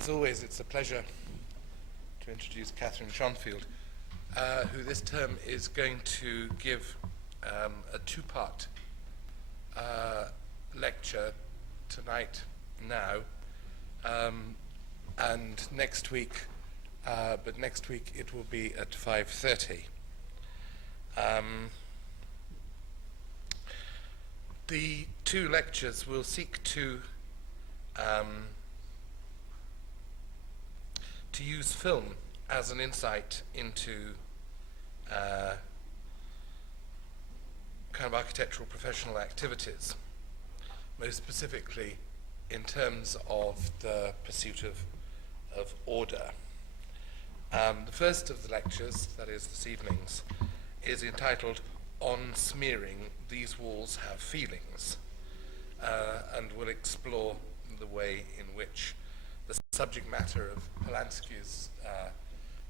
As always, it's a pleasure to introduce Katherine Shonfield, who this term is going to give a two-part lecture tonight, now, and next week, but next week it will be at 5:30. The two lectures will seek to use film as an insight into kind of architectural professional activities, most specifically in terms of the pursuit of order. The first of the lectures, that is this evening's, is entitled On Smearing, These Walls Have Feelings, and will explore the way in which the subject matter of Polanski's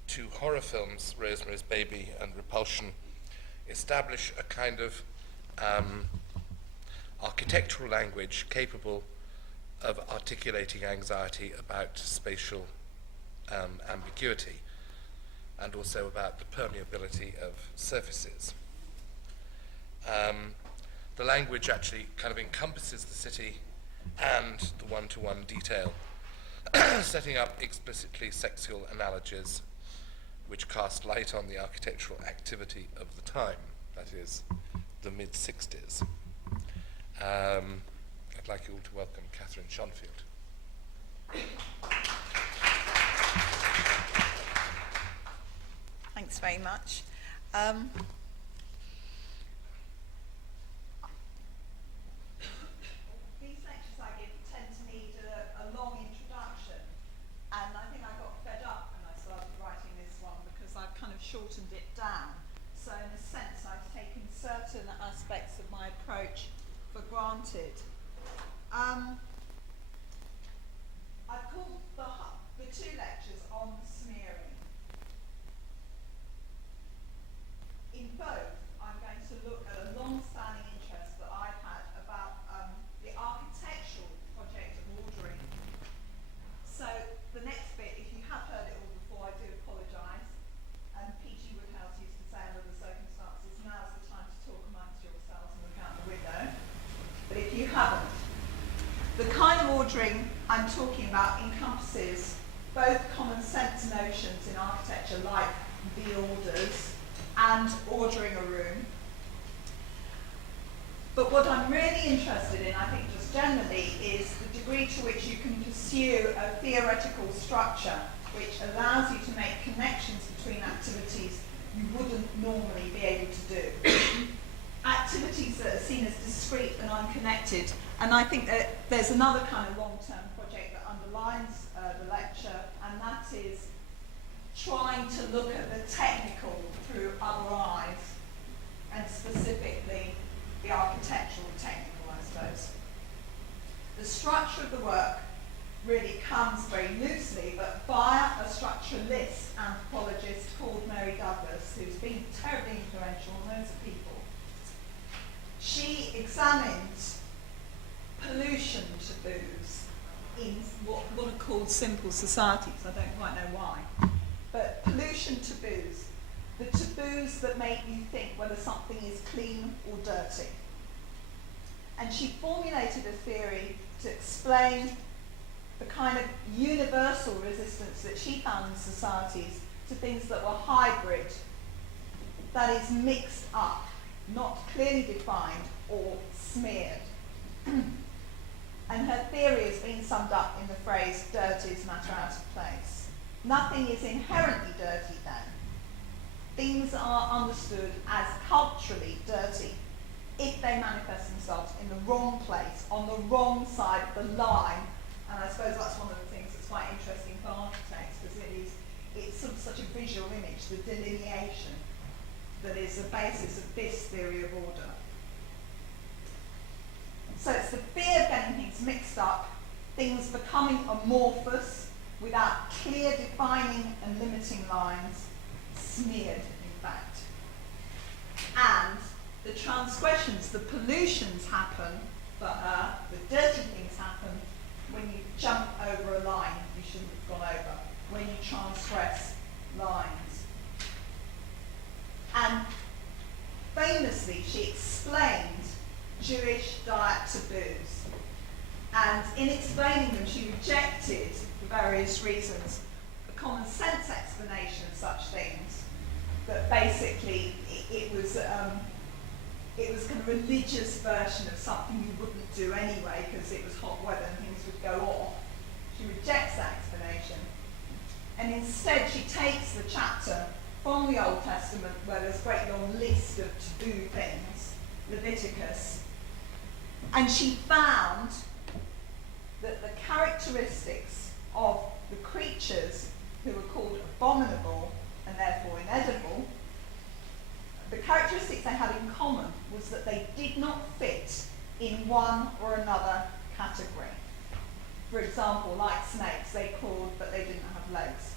two horror films, Rosemarys Baby and Repulsion, establish a kind of architectural language capable of articulating anxiety about spatial ambiguity, and also about the permeability of surfaces. The language actually kind of encompasses the city and the one-to-one detail, setting up explicitly sexual analogies which cast light on the architectural activity of the time, that is, the mid-60s. I'd like you all to welcome Katherine Shonfield. Thanks very much. These lectures I give tend to need a long introduction, and I think I got fed up when I started writing this one because I've kind of shortened it down. So in a sense, I've taken certain aspects of my approach for granted. I've called the two lectures On Smearing. In both, I'm going to look at a long-standing interest that I've had about the architectural project of ordering. So the next bit, if you have heard it all before, I do apologise. And P.G. Woodhouse used to say under the circumstances, now's the time to talk amongst yourselves and look out the window. But if you haven't, the kind of ordering I'm talking about encompasses both common sense notions in architecture, like the orders and ordering a room. But what I'm really interested in, I think just generally, is the degree to which you can pursue a theoretical structure which allows you to make connections between activities you wouldn't normally be able to do. Activities that are seen as discrete and unconnected. And I think that there's another kind of long-term project that underlines the lecture, and that is trying to look at the technical through other eyes, and specifically the architectural technical, I suppose. The structure of the work really comes very loosely, but via a structuralist anthropologist called Mary Douglas, who's been terribly influential on loads of people. She examines pollution taboos in what are called simple societies. I don't quite know why. But pollution taboos, the taboos that make you think whether something is clean or dirty. And she formulated a theory to explain the kind of universal resistance that she found in societies to things that were hybrid, that is mixed up, not clearly defined or smeared. And her theory has been summed up in the phrase, dirties matter out of place. Nothing is inherently dirty then. Things are understood as culturally dirty if they manifest themselves in the wrong place, on the wrong side of the line. And I suppose that's one of the things that's quite interesting for architects, because it's sort of such a visual image, the delineation that is the basis of this theory of order. So it's the fear of getting things mixed up, things becoming amorphous without clear defining and limiting lines, smeared in fact. And the transgressions, the pollutions happen for her, the dirty things happen when you jump over a line you shouldn't have various reasons, a common sense explanation of such things, that basically it was kind of a religious version of something you wouldn't do anyway because it was hot weather and things would go off. She rejects that explanation. And instead she takes the chapter from the Old Testament where there's a great long list of to-do things, Leviticus, and she found that the characteristics of the creatures who were called abominable and therefore inedible, the characteristics they had in common was that they did not fit in one or another category. For example, like snakes, they crawled but they didn't have legs.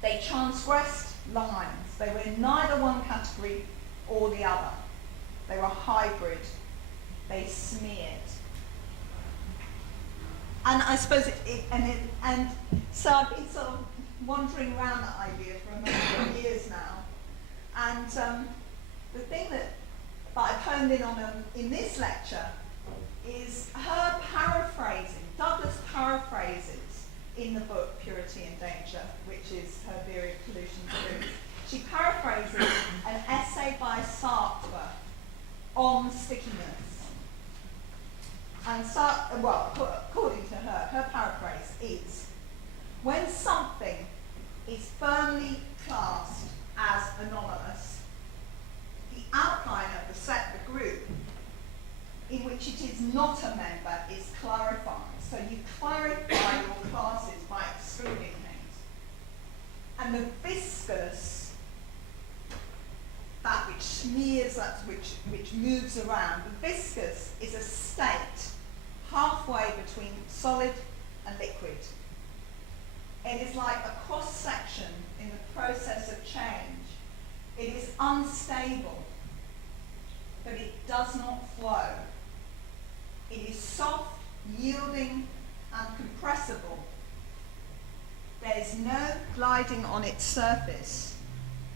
They transgressed lines. They were in neither one category or the other. They were hybrid. They smeared. And I suppose and so I've been sort of wandering around that idea for a number of years now. And the thing that I honed in on in this lecture is her paraphrasing. Douglas paraphrases in the book Purity and Danger, which is her theory of pollution theories. She paraphrases an essay by Sartre on stickiness. And according to her paraphrase is, when something is firmly classed as anonymous, the outline of the group in which it is not a member is clarified. So you clarify your classes by excluding things. And the viscous, that which smears, that which moves around, the viscous is a state halfway between solid and liquid. It is like a cross-section in the process of change. It is unstable, but it does not flow. It is soft, yielding, and compressible. There is no gliding on its surface.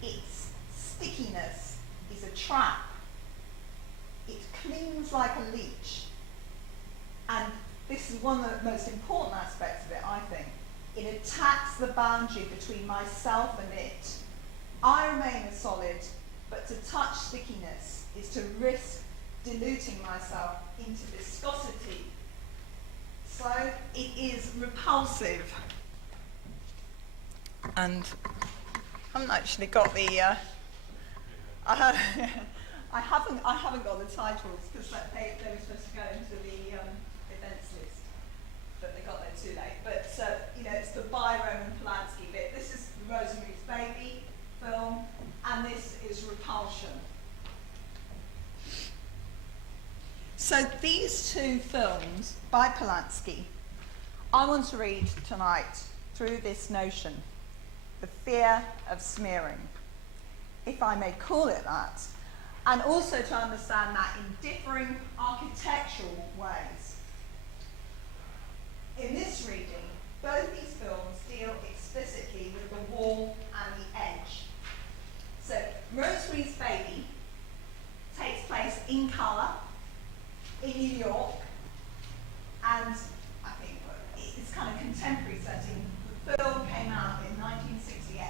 Its stickiness is a trap. It clings like a leech. And this is one of the most important aspects of it, I think. It attacks the boundary between myself and it. I remain a solid, but to touch stickiness is to risk diluting myself into viscosity. So it is repulsive. And I haven't actually got the I haven't got the titles because they were supposed to go into the events list, but they got there too late. But it's the by Roman Polanski bit. This is the Rosemarys Baby film, and this is Repulsion. So these two films by Polanski, I want to read tonight through this notion, the fear of smearing, if I may call it that, and also to understand that in differing architectural ways. In this reading, both these films deal explicitly with the wall and the edge. So Rosemary's Baby takes place in colour, in New York, and I think it's kind of contemporary setting. The film came out in 1968.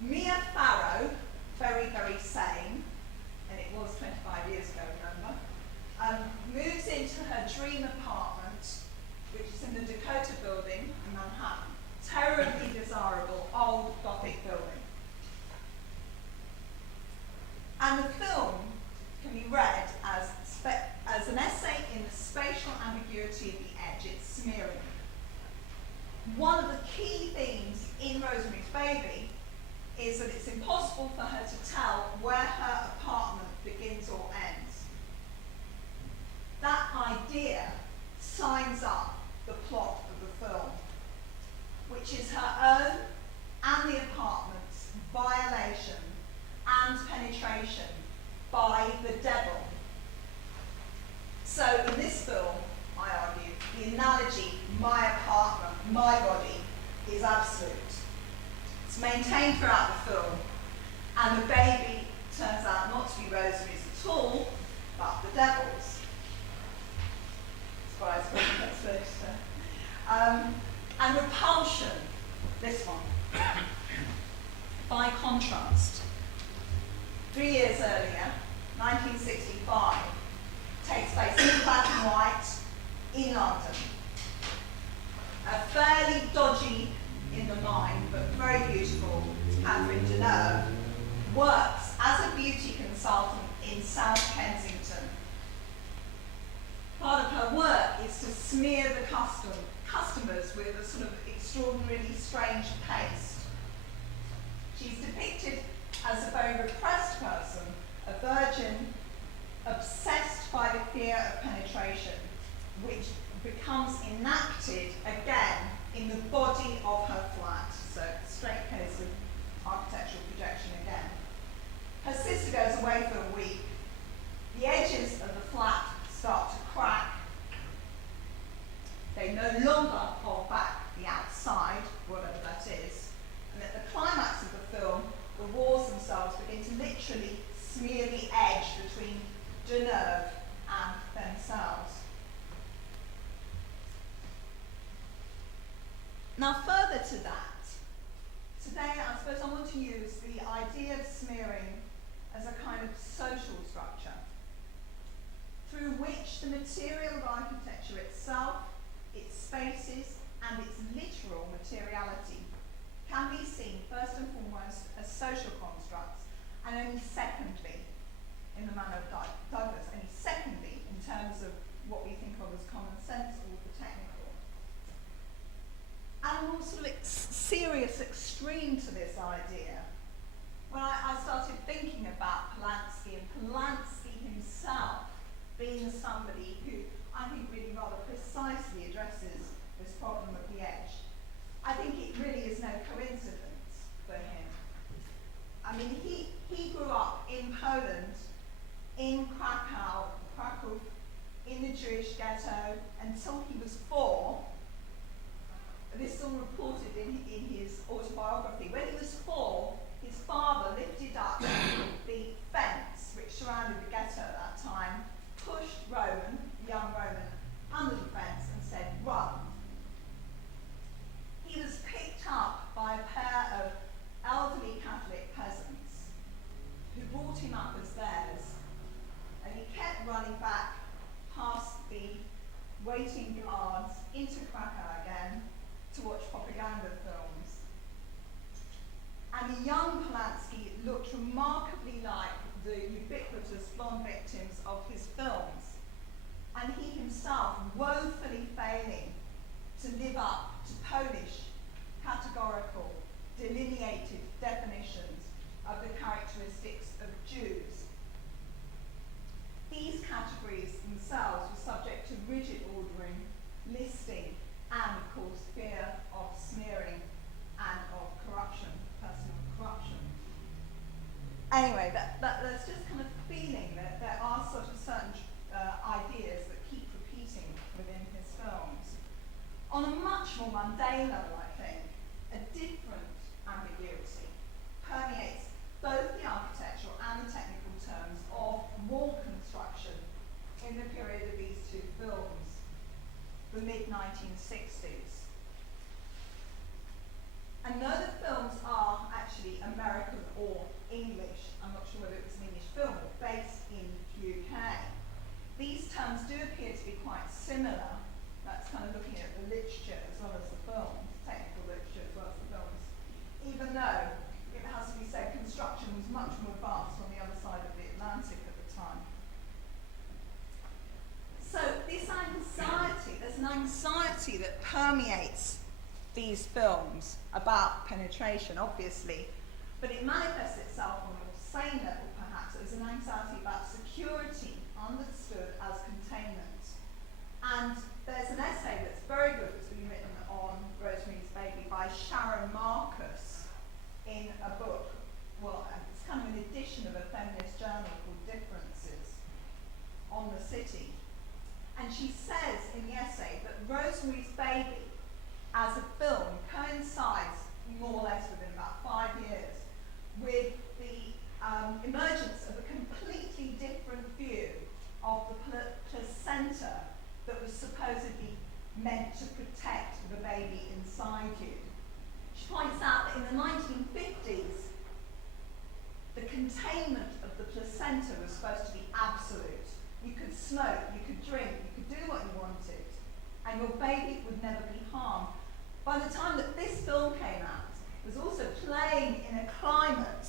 Mia Farrow, very, very sane, and it was 25 years ago, remember, moves into her dream apartment, which is in the Dakota building in Manhattan. Terribly desirable, old Gothic building. And the film can be read as an essay in the spatial ambiguity of the edge. It's smearing. One of the key themes in Rosemary's Baby is that it's impossible for her to tell where her apartment begins or ends. That idea signs up the plot of the film, which is her own and the apartment's violation and penetration by the devil. So in this film, I argue, the analogy, my apartment, my body, is absolute. It's maintained throughout the film, and the baby turns out not to be Rosemary's at all, but the devil's. As far as And Repulsion, this one, by contrast, 3 years earlier, 1965, takes place in black and white in London. A fairly dodgy in the mind, but very beautiful, Katherine Shonfield, works as a beauty consultant in South Kensington. Part of her work is to smear the customers with a sort of extraordinarily strange paste. She's depicted as a very repressed person, a virgin obsessed by the fear of penetration, which becomes enacted again in the body of her flat. So, straight case of architectural projection again. Her sister goes away for a week. The edges of the flat start to crack. They no longer hold back the outside, whatever that is. And at the climax of the film, the walls themselves begin to literally smear the edge between Deneuve and themselves. Now, further to that, today I suppose I want to use the idea of smearing as a kind of social structure through which the material of architecture itself, its spaces, and its literal materiality can be seen first and foremost as social constructs, and only secondly, in the manner of Douglas, only secondly in terms of what we think of as common sense or the technical. And a more sort of serious extreme to this idea, when I started thinking about Polanski, and Polanski himself being somebody who I think really rather precisely addresses this problem of the edge, I think it really is no coincidence for him. I mean, he grew up in Poland, in Krakow, in the Jewish ghetto, until he was 4. This is all reported in his autobiography. When he was 4, his father lifted up the fence which surrounded the ghetto at that time, pushed Roman, young Roman, under the fence and said, "Run." He was picked up by a pair of elderly Catholic peasants who brought him up as theirs, and he kept running back past the waiting guards into Krakow again to watch propaganda films. And the young Polanski looked remarkably like the ubiquitous blonde victims of his films, and he himself woefully failing to live up to Polish, categorical, delineated definitions of the characteristics of Jews. These categories themselves were subject to rigid ordering, listing, and of course fear of smearing and of corruption, personal corruption. Anyway, there's just kind of feeling that there are sort of certain ideas that keep repeating within his films. On a much more mundane level, I think, a different ambiguity permeates both the architectural and the technical terms of wall construction in the period of these two films, the mid-1960s. And though the films are actually American or English, I'm not sure whether it was an English film, but based in the UK, these terms do appear to be quite similar. That's kind of looking at the literature as well as the films, technical literature as well as the films, even though it has to be said construction was much more advanced on the other side of the Atlantic at the time. So this anxiety, there's an anxiety that permeates these films about penetration, obviously, but it manifests itself on a more sane level, perhaps, as an anxiety about security, understood as containment. And there's an essay that's very good that's been written on Rosemarys Baby by Sharon Marcus in a book, well, it's kind of an edition of a feminist journal called Differences, on the city. And she says in the essay that Rosemarys Baby as a film coincides more or less within about 5 years with the emergence of a completely different view of the placenta that was supposedly meant to protect the baby inside you. She points out that in the 1950s, the containment of the placenta was supposed to be absolute. You could smoke, you could drink, you could do what you wanted, and your baby would never be harmed. By the time that this film came out, it was also playing in a climate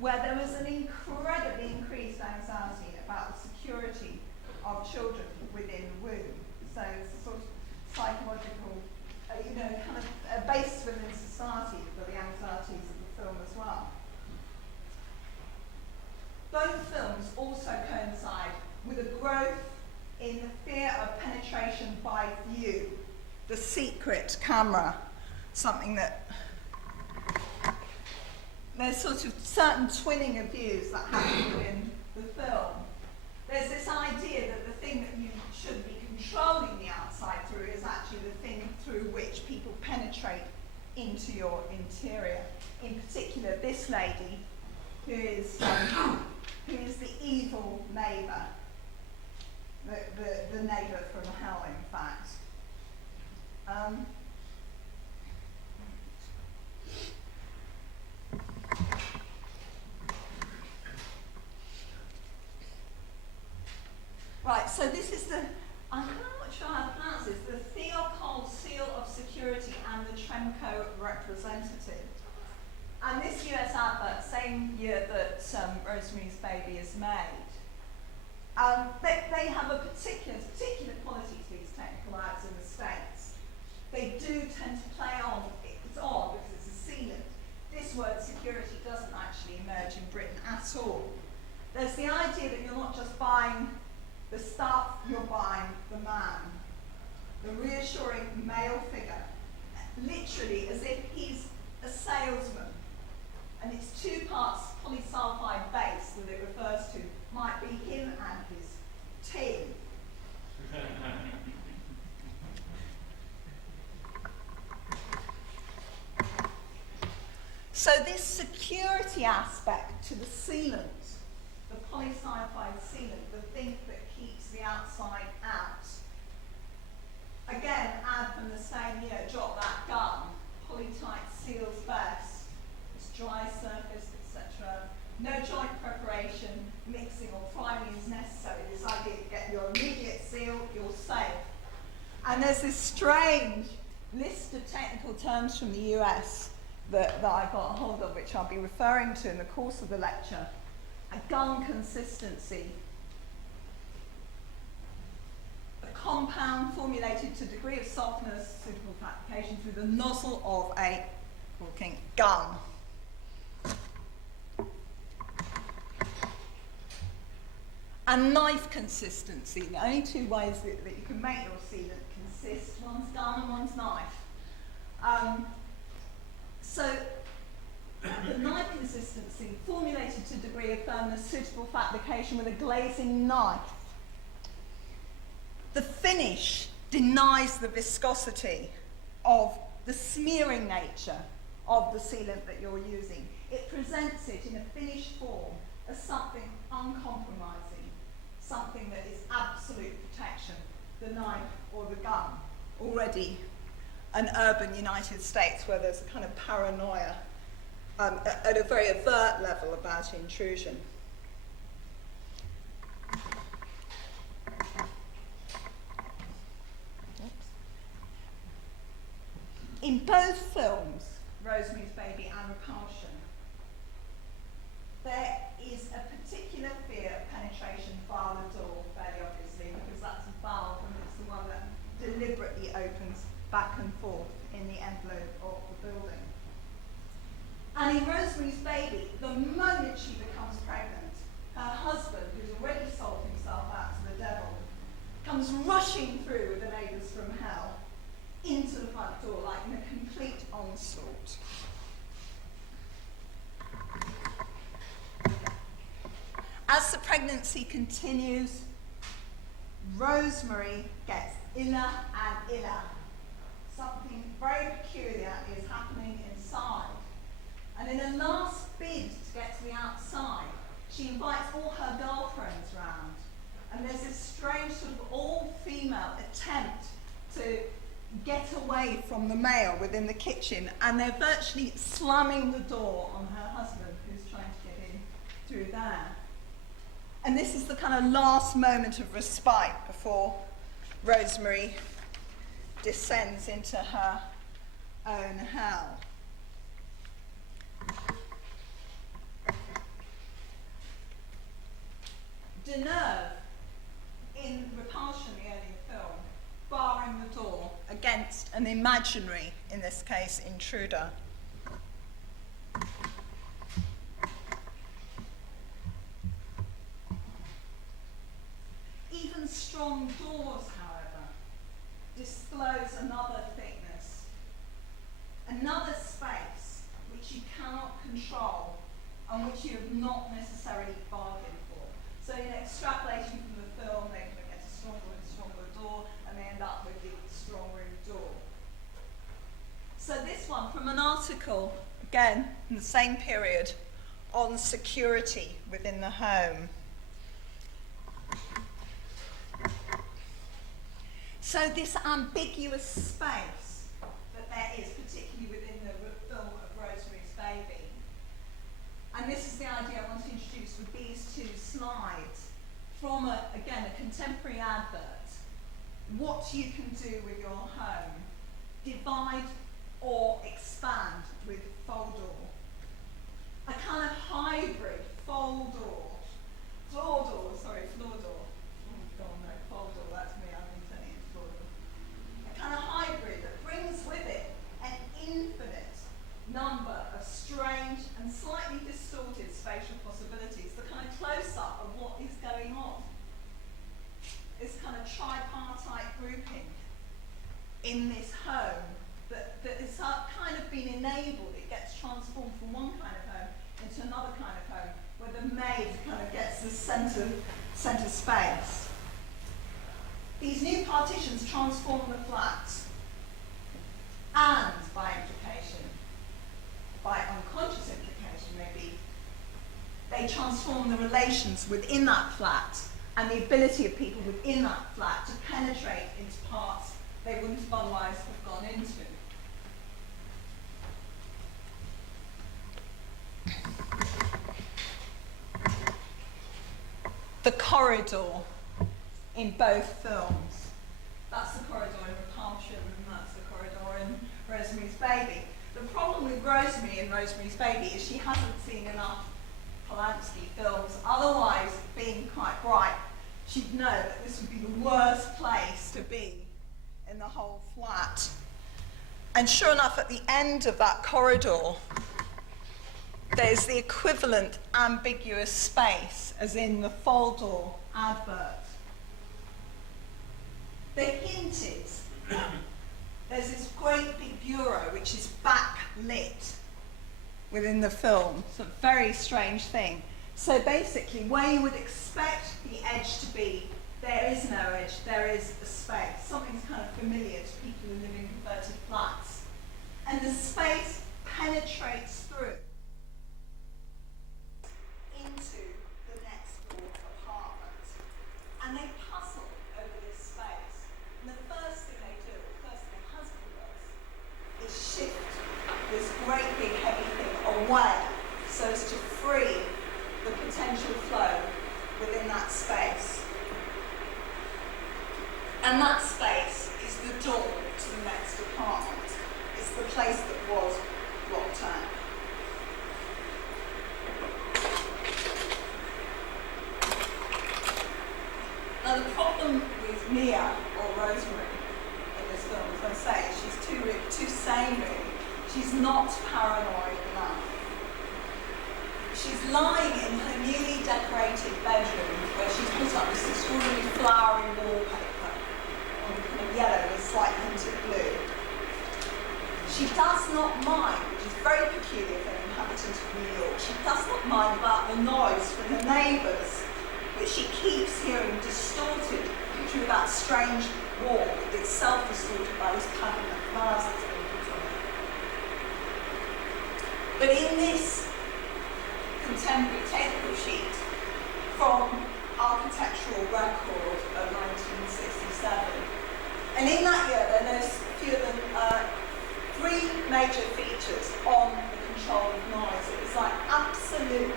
where there was an incredibly increased anxiety about the security of children within the womb. So it's a sort of psychological, kind of a base within society for the anxieties of the film as well. Both films also coincide with a growth in the fear of penetration by view, the secret camera, something that there's sort of certain twinning of views that happen within the film. There's this idea that the thing that you should be controlling the outside through is actually the thing through which people penetrate into your interior. In particular, this lady, who is the evil neighbour, the neighbour from hell, in fact. Right, so this is I'm not sure how to pronounce this, the Theocol Seal of Security and the Tremco Representative. And this US advert, same year that Rosemary's Baby is made, they have a particular quality to these technical ads in the States. They do tend to play on, it's odd because it's a sealant. This word security doesn't actually emerge in Britain at all. There's the idea that you're not just buying the stuff, you're buying the man. The reassuring male figure, literally as if he's a salesman. And it's 2 parts polysulfide base that it refers to, might be him and his team. So this security aspect to the sealant, the polysulfide sealant, the thing that keeps the outside out. Again, ad from the same year, drop that gun, polytight seals best, it's dry surface, etc. No joint preparation, mixing or priming is necessary. This idea to get your immediate seal, you're safe. And there's this strange list of technical terms from the US that I got a hold of, which I'll be referring to in the course of the lecture. A gun consistency, a compound formulated to a degree of softness suitable for application through the nozzle of a walking gun. And knife consistency, the only 2 ways that you can make your sealant consist, one's gun and one's knife. So the knife consistency, formulated to a degree of firmness suitable for application with a glazing knife. The finish denies the viscosity of the smearing nature of the sealant that you're using. It presents it in a finished form as something uncompromising, something that is absolute protection, the knife or the gun. Already an urban United States where there's a kind of paranoia at a very overt level about intrusion. In both films, Rosemary's Baby and Repulsion, there is a particular fear of penetration via the door, fairly obviously, because that's a valve and it's the one that deliberately opens back and forth in the envelope of the building. And in Rosemary's Baby, the moment she becomes pregnant, her husband, who's already sold himself out to the devil, comes rushing through with the neighbours from hell into the front door like in a complete onslaught. As the pregnancy continues, Rosemary gets iller and iller. Something very peculiar is happening inside. And in a last bid to get to the outside, she invites all her girlfriends round. And there's this strange sort of all-female attempt to get away from the male within the kitchen, and they're virtually slamming the door on her husband who's trying to get in through there. And this is the kind of last moment of respite before Rosemary descends into her own hell. Deneuve, in Repulsion, the early film, barring the door against an imaginary, in this case, intruder. Even strong doors, however, disclose another thickness, another space which you cannot control and which you have not necessarily bargained for. So in extrapolating from the film, they're going to get a stronger and stronger door, and they end up with the strong room door. So this one, from an article, again, in the same period, on security within the home. So this ambiguous space that there is, particularly within the film of Rosemarys Baby, and this is the idea I want to introduce with these two slides from, again, a contemporary advert. What you can do with your home. Divide or expand with Foldor. A kind of hybrid floor door. Oh, no, Foldor, that's me, I've been turning it floor door. A kind of hybrid that brings with it an infinite number of strange and slightly distorted spatial possibilities, the kind of close-up of what is going on. This kind of tripartite grouping in this home that is kind of been enabled. It gets transformed from one kind of home into another kind of home, where the maid kind of gets the centre space. These new partitions transform the flat, and by implication, by unconscious implication maybe, they transform the relations within that flat and the ability of people within that flat to penetrate into parts they wouldn't have otherwise have gone into. The corridor in both films. That's the corridor in Repulsion, and that's the corridor in Rosemary's Baby. The problem with Rosemary in Rosemary's Baby is she hasn't seen enough Polanski films. Otherwise, being quite bright, she'd know that this would be the worst place to be in the whole flat. And sure enough, at the end of that corridor, there's the equivalent ambiguous space as in the Foldor advert. The hint is there's this great big bureau which is backlit within the film. It's a very strange thing. So basically, where you would expect the edge to be, there is no edge, there is a space. Something's kind of familiar to people who live in converted flats. And the space penetrates through into the next door apartment. And they puzzle over this space. And the first thing they do, the first thing the husband does, is shift this great big heavy thing away so as to free the potential flow within that space. And that space is the door to the next apartment. It's the place that was locked out. Now the problem with Mia, or Rosemary, in this film, as I say, is she's too sane really. She's not paranoid enough. She's lying in her newly decorated bedroom where she's put up this extraordinary flowery wallpaper on kind of yellow with a slight hint of blue. She does not mind, which is very peculiar for an inhabitant of New York, she does not mind about the noise from the neighbours, which she keeps hearing distorted through that strange wall, itself distorted by this pattern of flowers that's been put on it. But in this contemporary technical sheet from Architectural Record of 1967, and in that year and there's a few of them, three major features on the control of noise. It was like absolutely,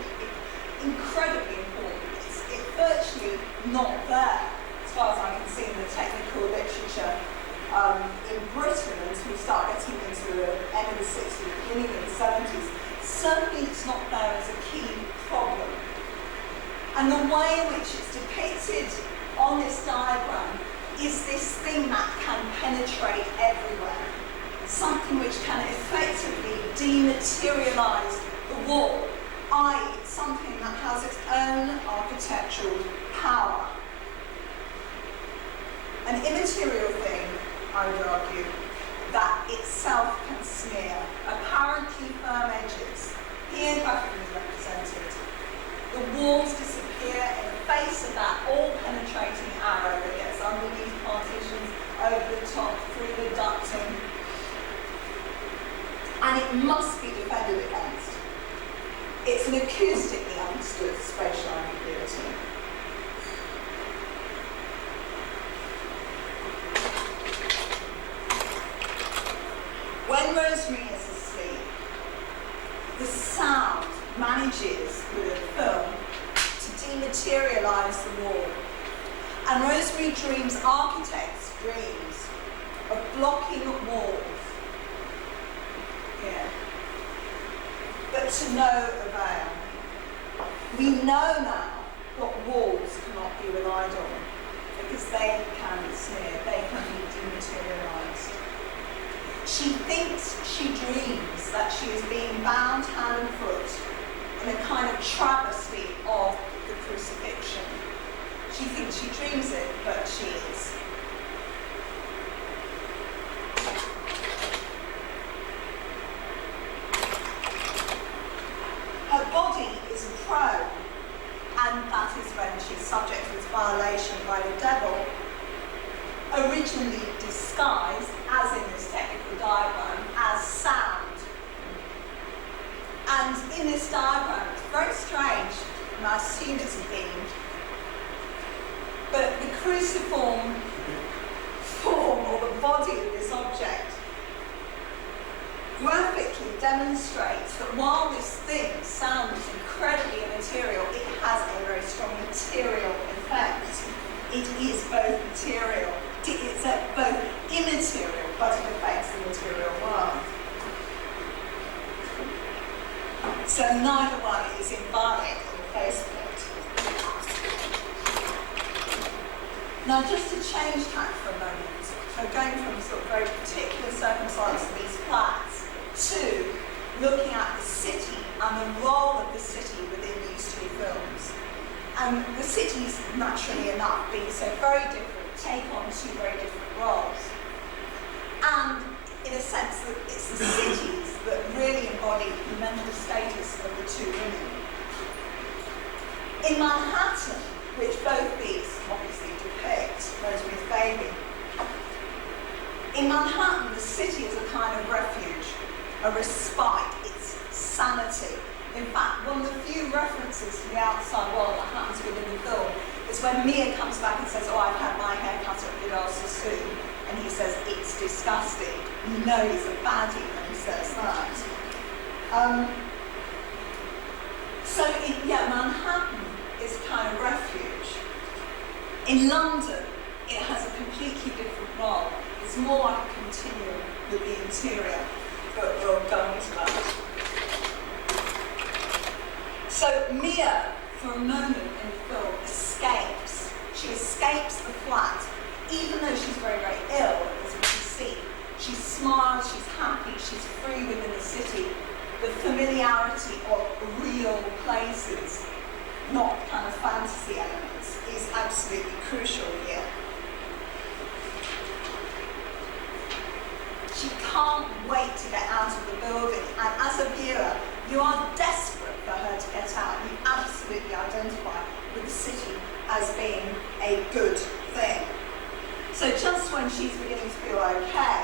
incredibly important. It's virtually not there, as far as I can see in the technical literature in Britain until we start getting into the end of the 60s, beginning of the 70s. Certainly it's not there as a key problem. And the way in which it's depicted on this diagram is this thing that can penetrate everywhere. Something which can effectively dematerialize the wall, i.e. something that has its own architectural power. An immaterial thing, I would argue, that itself can smear. Apparently firm edges, here graphically represented. The walls disappear in the face of that all-penetrating arrow that gets underneath partitions, over the top, through the ducting. And it must be defended against. It's an acoustically understood spatial ambiguity. When Rosemary is asleep, the sound manages with a film to dematerialize the wall. And Rosemary dreams, architects' dreams, of blocking walls. Yeah. But to no avail. We know now what walls cannot be relied on, because they can smear, they can be dematerialized. She thinks, she dreams that she is being bound hand and foot in a kind of travesty of the crucifixion. She thinks she dreams it, but she is. Her body is prone, and that is when she's subject to its violation by the devil, originally disguised, as in this technical diagram, as sound. And in this diagram, it's very strange, and I assume it's a beam, but the cruciform form, or the body of this object, graphically demonstrates that while this thing sounds incredibly immaterial, it has a very strong material effect. It is both material, it's both immaterial, but it affects the material world. So neither one is invalid in the face of it. Now just to change tack for a moment, so going from sort of very particular circumstances of these flats to looking at the city and the role of the city within these two films. And the cities, naturally enough, being so very different, take on two very different roles. And in a sense that it's the cities that really embody the mental status of the two women. In Manhattan, which both these obviously depict, Rosemary's Baby, in Manhattan the city is a kind of refuge, a respite, it's sanity. In fact, one of the few references to the outside world that happens within the film is when Mia comes back and says, oh, I've had my hair cut at Vidal Sassoon, and he says, it's disgusting. You know he's a baddie when he says that. Manhattan is a kind of refuge. In London, it has a completely different role. It's more like a continuum with the interior, but we'll go into that. So Mia, for a moment in the film, escapes. She escapes the flat, even though she's very, very ill, as you can see. She smiles, she's happy, she's free within the city. The familiarity of real places, not kind of fantasy elements, is absolutely crucial here. She can't wait to get out of the building, and as a viewer, you are desperate for her to get out. You absolutely identify with the city as being a good thing. So just when she's beginning to feel okay,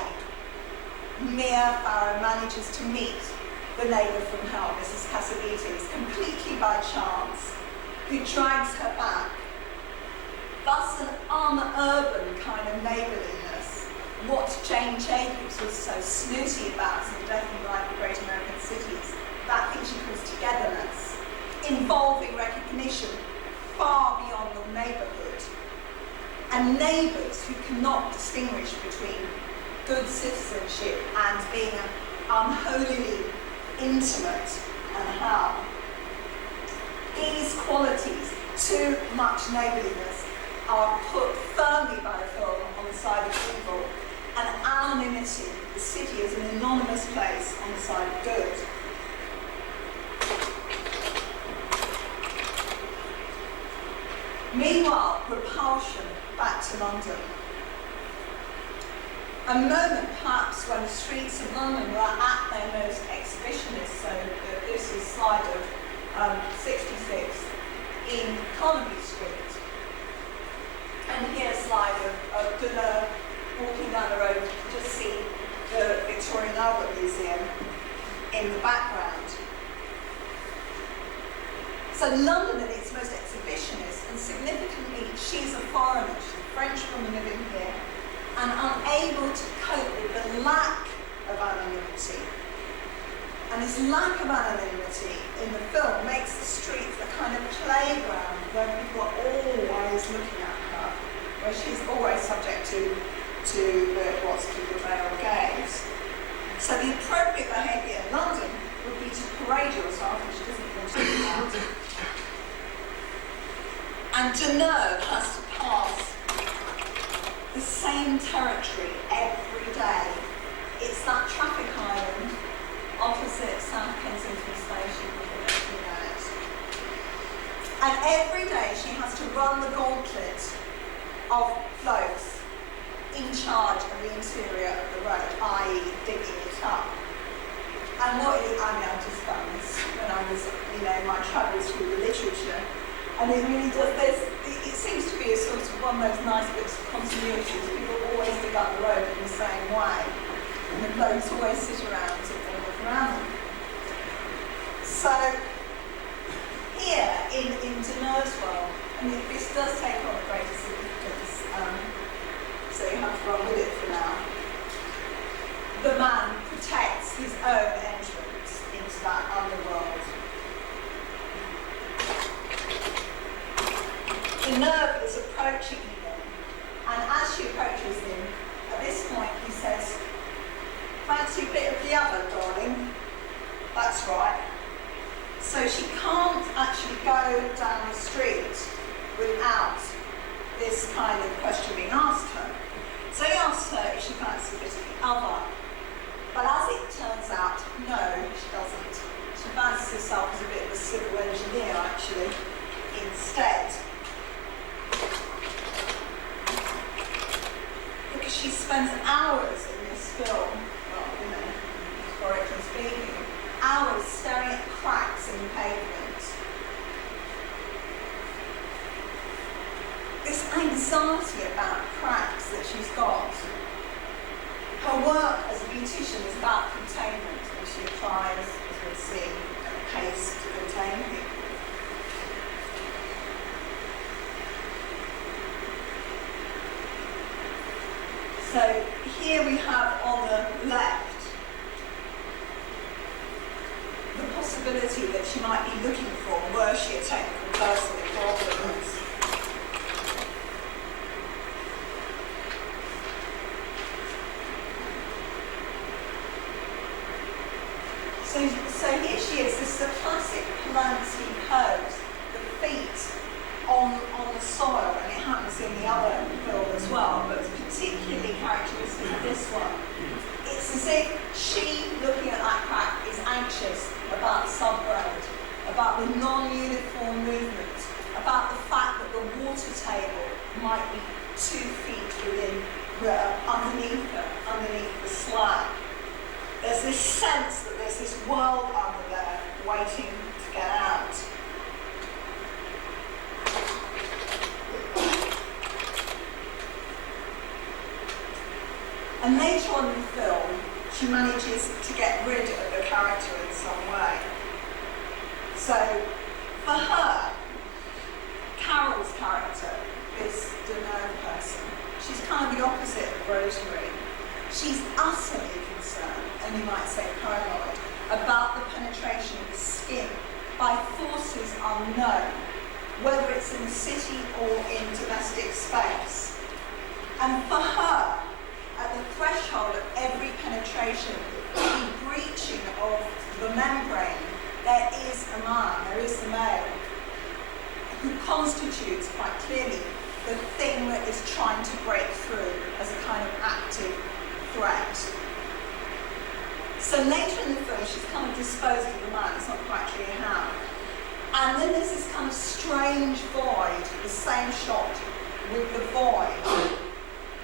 Mia Farrow manages to meet the neighbour from hell, Mrs. Cassavetes, completely by chance, who drags her back. Thus an un-urban kind of neighbourliness what Jane Jacobs was so snooty about in Death and Life of Great American Cities, that thing she calls togetherness, involving recognition far beyond the neighbourhood, and neighbours who cannot distinguish between good citizenship and being unholily intimate and harm. These qualities, too much neighbourliness, are put firmly by the film on the side of evil, and anonymity, the city is an anonymous place, on the side of good. Meanwhile, Repulsion, back to London. A moment perhaps when the streets of London were at their most exhibitionist, so this is slide of 66 in Connolly Street. And here's a slide of Deleuze walking down the road to just see the Victorian Albert Museum in the background. So London at its most exhibitionist, and significantly she's a foreigner, she's a French woman living here, and unable to cope with the lack of anonymity. And this lack of anonymity in the film makes the streets a kind of playground where people are always looking at her, where she's always subject to what's called the male gaze. So the appropriate behaviour in London would be to parade yourself, which doesn't want to do that. And Deneuve has to pass the same territory every day. It's that traffic island opposite South Kensington Station. And every day she has to run the gauntlet of folks in charge of the interior of the road, i.e. digging it up. And what it, I mean, I just found this when I was, my travels through the literature, and it really does, it seems to be a sort of one of those nice bits of continuity. People always dig up the road in the same way, and the folks always sit around and look around them. So, here in Deneuve's world, and this does take on a greater significance, so you have to run with it for now. The man protects his own entrance into that underworld. Deneuve is approaching him, and as she approaches him, at this point he says, "Fancy a bit of the other, darling?" That's right. So she can't actually go down the street without this kind of question being asked her. So he asks her if she fancies a bit of the other. But as it turns out, no, she doesn't. She fancies herself as a bit of a civil engineer, actually, instead. Because she spends hours in this film, well, metaphorically speaking, hours staring at cracks in the pavement. This anxiety about cracks that she's got. Her work as a beautician is about containment, and she applies, as we'll see, a paste to contain people. So here we have on the left the possibility that she might be looking for were she a technical person involved in this. So here she is, this is a classic Polanski pose, the feet on the soil, and it happens in the other film as well, but it's particularly characteristic of this one. It's as if she, looking at that crack, is anxious about subgrade, about the non-uniform movement, about the fact that the water table might be 2 feet underneath her, underneath the slab. There's this sense that there's this world under there waiting to get out. And later on in the film, she manages to get rid of the character in some way. So, for her, Carol's character, this Deneuve person, she's kind of the opposite of Rosemary. She's utterly concerned, and you might say paranoid, about the penetration of the skin by forces unknown, whether it's in the city or in domestic space. And for her, at the threshold of every penetration, the breaching of the membrane, there is a man, there is the male, who constitutes quite clearly the thing that is trying to break through as a kind of active threat. So later in the film, she's kind of disposed of the man, it's not quite clear how. And then there's this kind of strange void, the same shot with the void.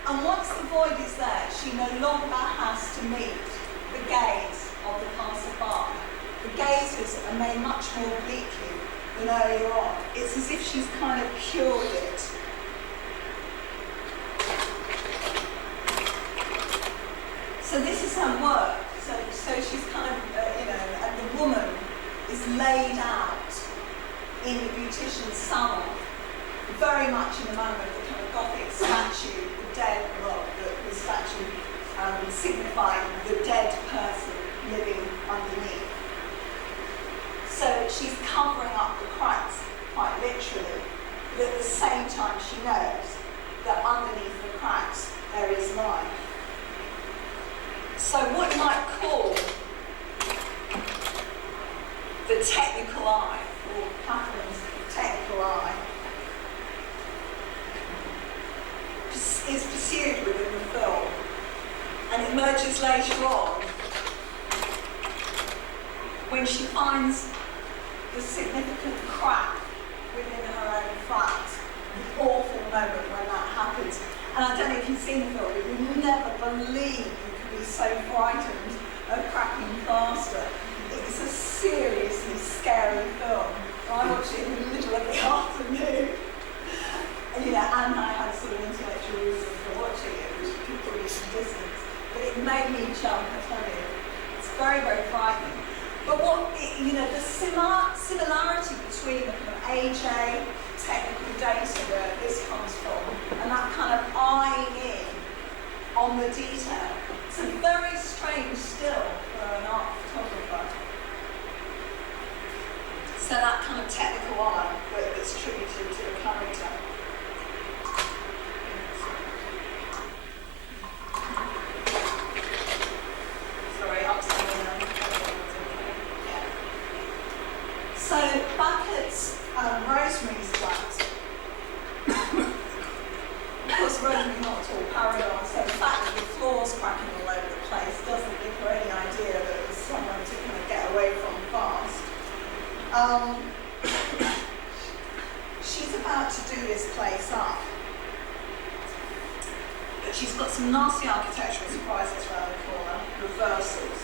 And once the void is there, she no longer has to meet the gaze of the passer-by. The gazes are made much more obliquely than earlier on. It's as if she's kind of cured it. So this is her work. So she's kind of, and the woman is laid out in the beautician's salon, very much in the manner of the kind of Gothic statue, the dead, well, the statue signifying the dead person living underneath. So she's covering up the cracks, quite literally, but at the same time she knows that underneath the cracks there is life. So what you might call the technical eye, or Catherine's technical eye, is pursued within the film, and it emerges later on when she finds the significant crack within her own flat, the awful moment when that happens. And I don't know if you've seen the film, but you never believe you could be so frightened of cracking plaster. It's a seriously scary film. I watched it in the middle of the afternoon. And, and I had sort of intellectual reasons for watching it, which could give me some distance. But it made me jump, I tell you. It's very, very frightening. But the similarity between the kind of AJ technical data where this comes from, and that kind of eyeing in on the detail, it's a very strange still for an art photographer. So that kind of technical eye that's attributed to a character. Sorry, upside down. Yeah. So back at Rosemary's flat, of course Rosemary's not at all paranoid, so the fact that the floor's cracking all over the place doesn't give her any idea that there's someone to kind of get away from fast. She's about to do this place up, but she's got some nasty architectural surprises around the corner, reversals.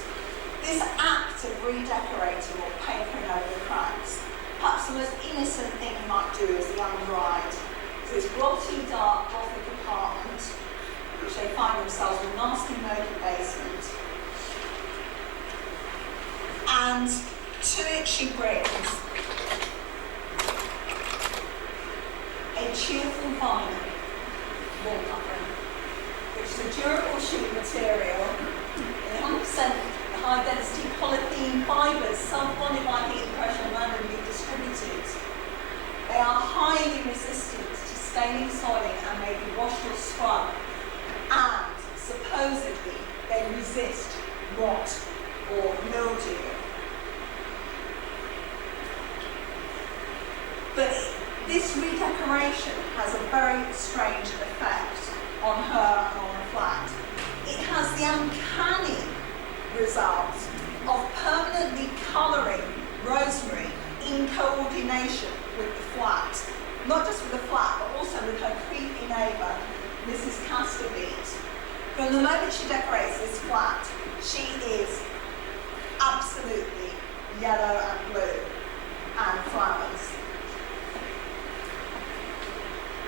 This act of redecorating or papering over the cracks, perhaps the most innocent thing you might do as a young bride. So this grotty, dark, Gothic apartment, which they find themselves in a nasty, murky basement. And to it she brings a cheerful vinyl wallpaper, which is a durable sheet material in 100% high density polythene fibres, self-bonded by heat and pressure and randomly distributed. They are highly resistant to staining, soiling, and may be washed or scrubbed. And supposedly they resist rot or mildew. But this redecoration has a very strange effect on her and on the flat. It has the uncanny result of permanently colouring Rosemary in coordination with the flat. Not just with the flat, but also with her creepy neighbour, Mrs. Casterbeat. From the moment she decorates this flat, she is absolutely yellow and blue and flowers.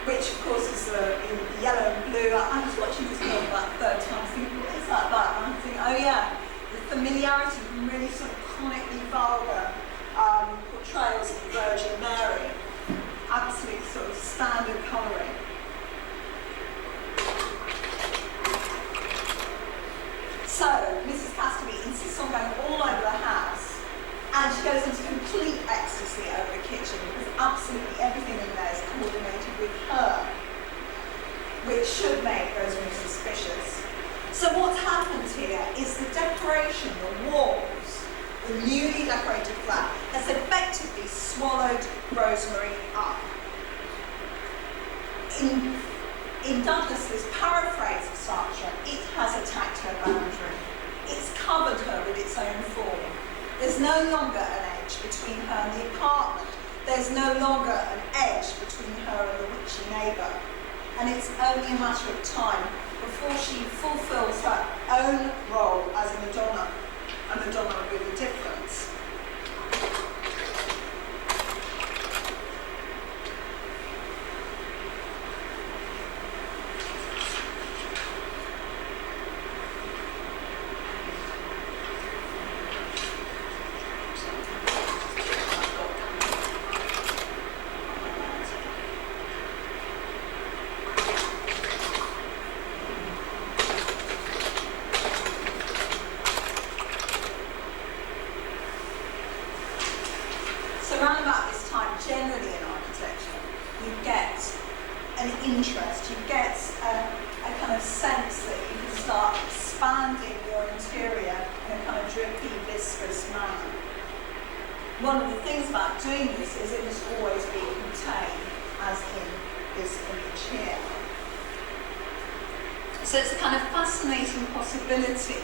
Which, of course, is in yellow and blue. I was watching this film about the third time, thinking, what is that about? And I'm thinking, oh yeah, the familiarity from really sort of chronically vulgar portrayals of the Virgin Mary. Absolute sort of standard colouring. song going all over the house, and she goes into complete ecstasy over the kitchen because absolutely everything in there is coordinated with her, which should make Rosemary suspicious. So what's happened here is the decoration, the walls, the newly decorated flat, has effectively swallowed Rosemary up. In Douglas's paraphrase of Sartre, it has attacked her boundary. It's covered her with its own form. There's no longer an edge between her and the apartment. There's no longer an edge between her and the witchy neighbour. And it's only a matter of time before she fulfills her own role as a Madonna with a difference. One of the things about doing this is it must always be contained, as in this image here. So it's a kind of fascinating possibility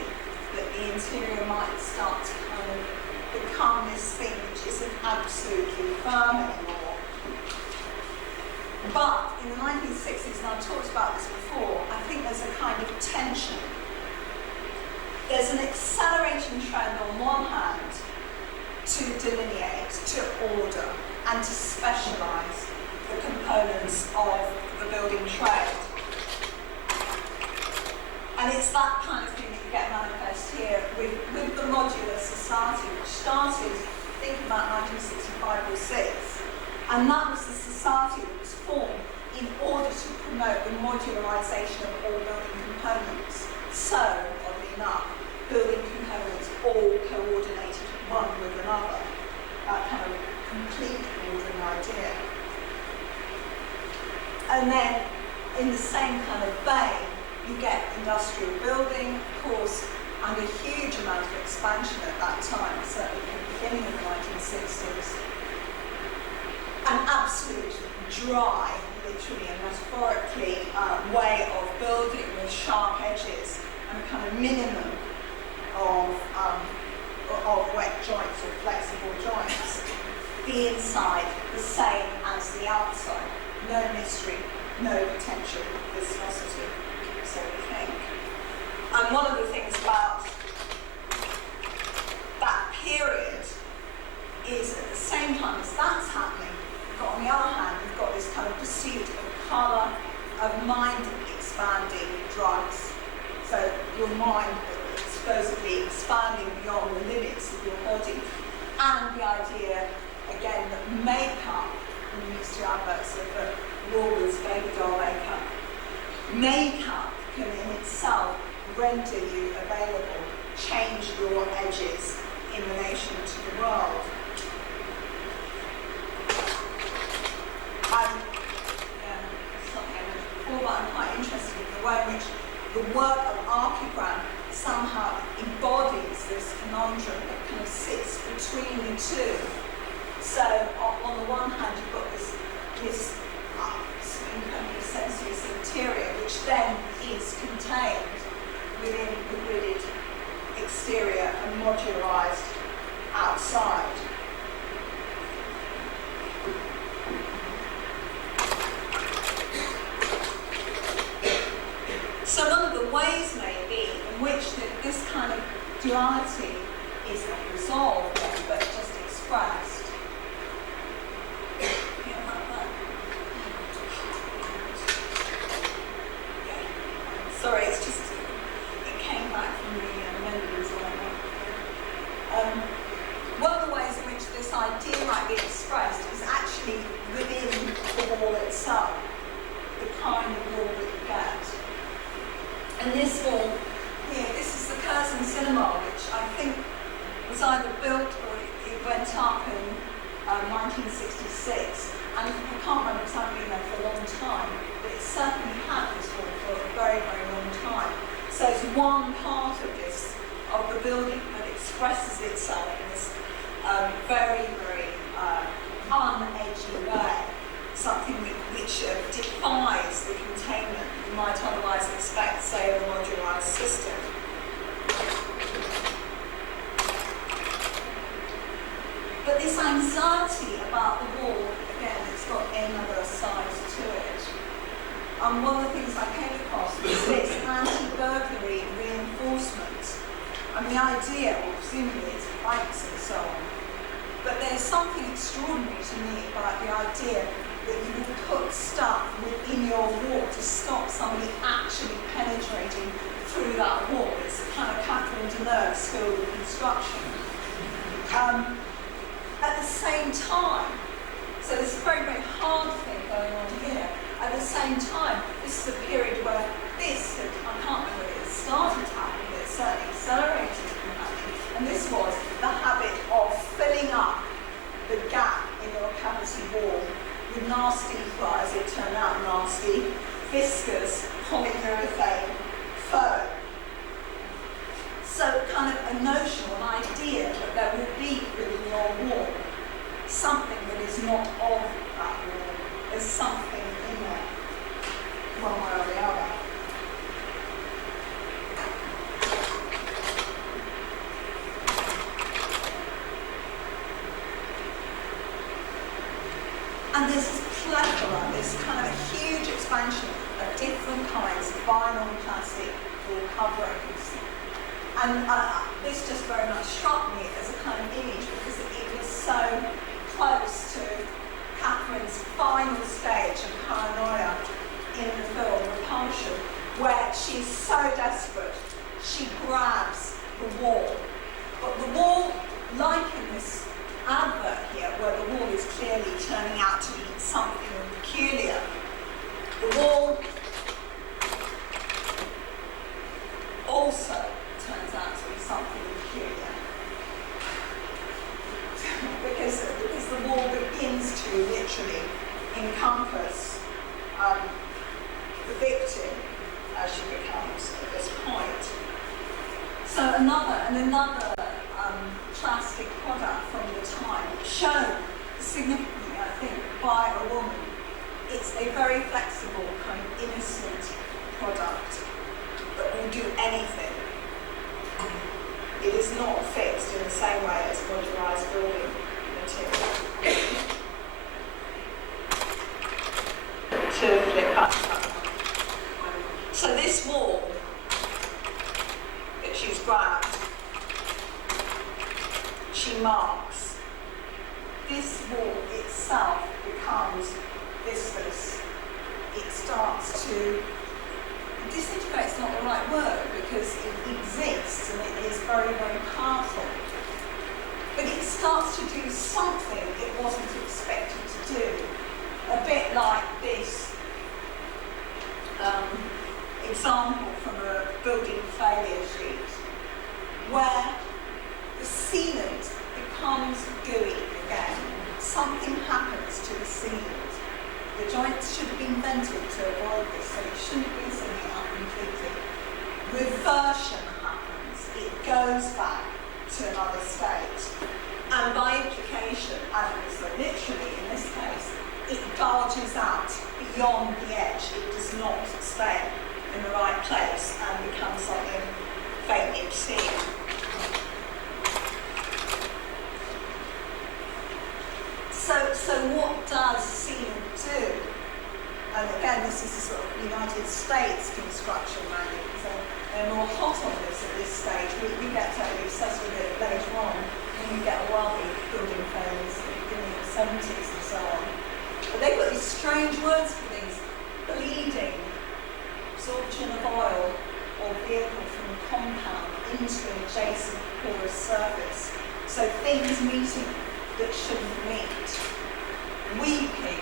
that the interior might start to kind of become this thing which isn't absolutely firm anymore. But in the 1960s, and I've talked about this before, I think there's a kind of tension. There's an accelerating trend on one hand to delineate, to order, and to specialise the components of the building trade. And it's that kind of thing that you get manifest here with the modular society, which started, think about 1965 or 6, and that was the society that was formed in order to promote the modularisation of all building components. So, oddly enough, building components all coordinated one with another, that kind of complete ordering idea. And then, in the same kind of vein, you get industrial building, of course, and a huge amount of expansion at that time, certainly at the beginning of the 1960s. An absolute dry, literally and metaphorically, way of building with sharp edges and a kind of minimum of wet joints or flexible joints. The inside, the same as the outside. No mystery, no potential viscosity, so we think. And one of the things about that period is at the same time as that's happening, you've got on the other hand, you've got this kind of pursuit of colour, of mind expanding drugs. So your mind supposedly expanding beyond the limits of your body, and the idea, again, that makeup, and we used to adverts of the Rosemarys Baby makeup can in itself render you available, change your edges in relation to the world. Something I mentioned before, but I'm quite interested in the way in which the work of archigram somehow embodies this conundrum that kind of sits between the two. So on the one hand, you've got this incredibly sensuous interior, which then is contained within the gridded exterior and modularised outside. So one of the ways maybe in which this kind of duality is not resolved then, but just expressed. Sorry, it's just, it came back from the amendments. One of the ways in which this idea might be expressed is actually within the wall itself, the kind of wall that you get. And this wall here, this is the Curzon Cinema, which I think 1966, and I can't remember because I've been there for a long time, but it certainly had this wall for a very, very long time. So it's one part of this, of the building, that expresses itself in this very, very unedgy way, something which defies the containment you might otherwise expect, say, of a modularized system. But this anxiety about the wall, again, it's got another side to it. One of the things I came across was this anti-burglary reinforcement. And the idea, well, presumably it's banks and so on, but there's something extraordinary to me about the idea that you would put stuff within your wall to stop somebody actually penetrating through that wall. It's a kind of Katherine School of construction. At the same time, so there's a very, very hard thing going on here. At the same time, this is a period where this, I can't remember when it started happening, but it certainly accelerated from happening. And this was the habit of filling up the gap in your cavity wall with nasty, well, as it turned out, nasty, viscous polyurethane foam. So kind of a notion, an idea that there will be within your wall something that is not of that wall. There's something in there, one way or the other. And there's this plethora, this kind of a huge expansion of different kinds of vinyl and plastic wall coverings. And this just very much struck me as a kind of image because it was so close to Catherine's final stage of Paranoia in the film Repulsion, where she's so desperate, she grabs the wall. But the wall, like in this advert here, where the wall is clearly turning out to be something peculiar, the wall also turns out to be something peculiar. because the wall begins to literally encompass the victim as she becomes at this point. So another plastic product from the time, shown significantly, I think, by a woman. It's a very flexible, kind of innocent product that will do anything. It is not fixed in the same way as modularized building material. To flip up. So this wall that she's grabbed, she marks. This wall itself becomes viscous. It starts to disintegrate's not the right word because it exists and it is very, very powerful. But it starts to do something it wasn't expected to do. A bit like this example from a building failure sheet, where the sealant becomes gooey again. Something happens to the sealant. The joints should have been vented to avoid this, so it shouldn't be sinking out completely. Reversion happens. It goes back to another state. And by implication, and also literally in this case, it bulges out beyond the edge. It does not stay in the right place and becomes something faintly obscene. So what does sealant do? And again, this is a sort of United States construction manual, because they're more hot on this at this stage. We get totally obsessed with it later on, when you get wealthy building failures at the beginning of the 70s and so on. But they've got these strange words for things: bleeding, absorption of oil or vehicle from a compound into an adjacent porous surface. So things meeting that shouldn't meet. Weeping,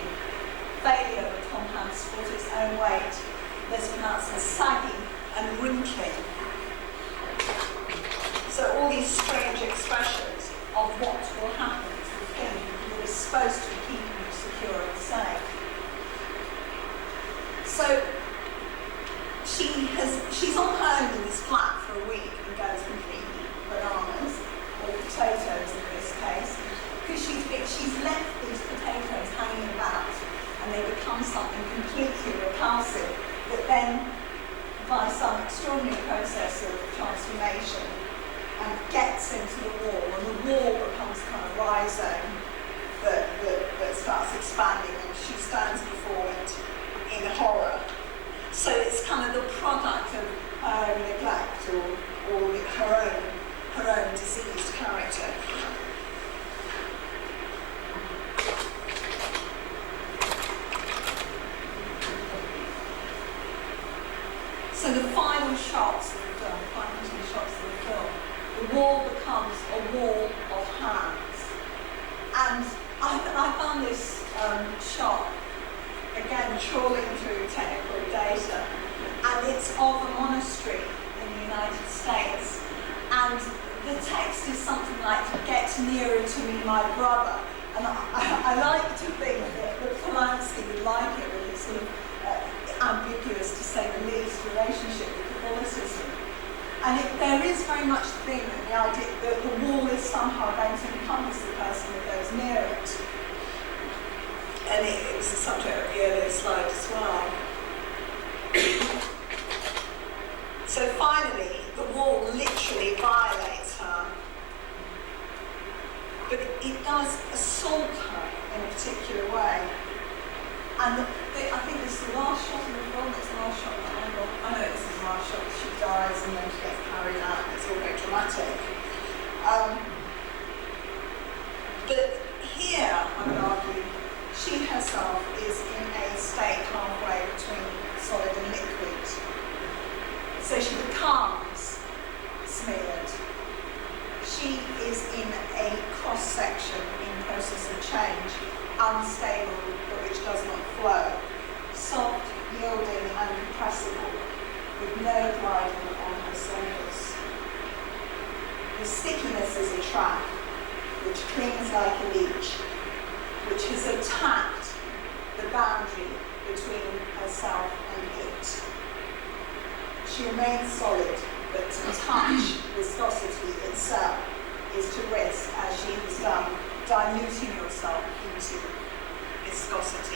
failure of a compound to support its own weight. Let's pronounce as sagging and wrinkling. So all these strange expressions of what will happen to the thing that is supposed to be keeping you secure and safe. So she's on her own in this flat for a week and goes completely bananas, or potatoes in this case, because she's left these potatoes hanging about and they become something completely repulsive that then, by some extraordinary process of transformation, gets into the wall, and the wall becomes kind of rhizome that starts expanding, and she stands before it in horror. So it's kind of the product of her own neglect or her own diseased character. So the final shots of the film, final two shots of the film, the wall becomes a wall of hands. And I found this shot, again, trawling through technical data, and it's of a monastery in the United States. And the text is something like, "Get nearer to me, my brother." And I like to think that Polanski would like it with his sort of ambiguous, to say the least, relationship with Catholicism. And there is very much the thing that the idea that the wall is somehow going to encompass the person that goes near it. And it was the subject of the earlier slide as well. So finally, the wall literally violates her, but it does assault her in a particular way. And I think this is the last shot of the film. It's the last shot that I got. I know this is the last shot. She dies and then she gets carried out. It's all very dramatic. But here, I would argue, she herself is in a state halfway between solid and liquid. So she becomes smeared. She is in a cross-section in process of change, unstable, but which does not flow, soft, yielding and compressible, with no gliding on her surface. The stickiness is a trap, which clings like a leech, which has attacked the boundary between herself and it. She remains solid, but to touch viscosity itself is to risk, as she has done, diluting yourself into viscosity.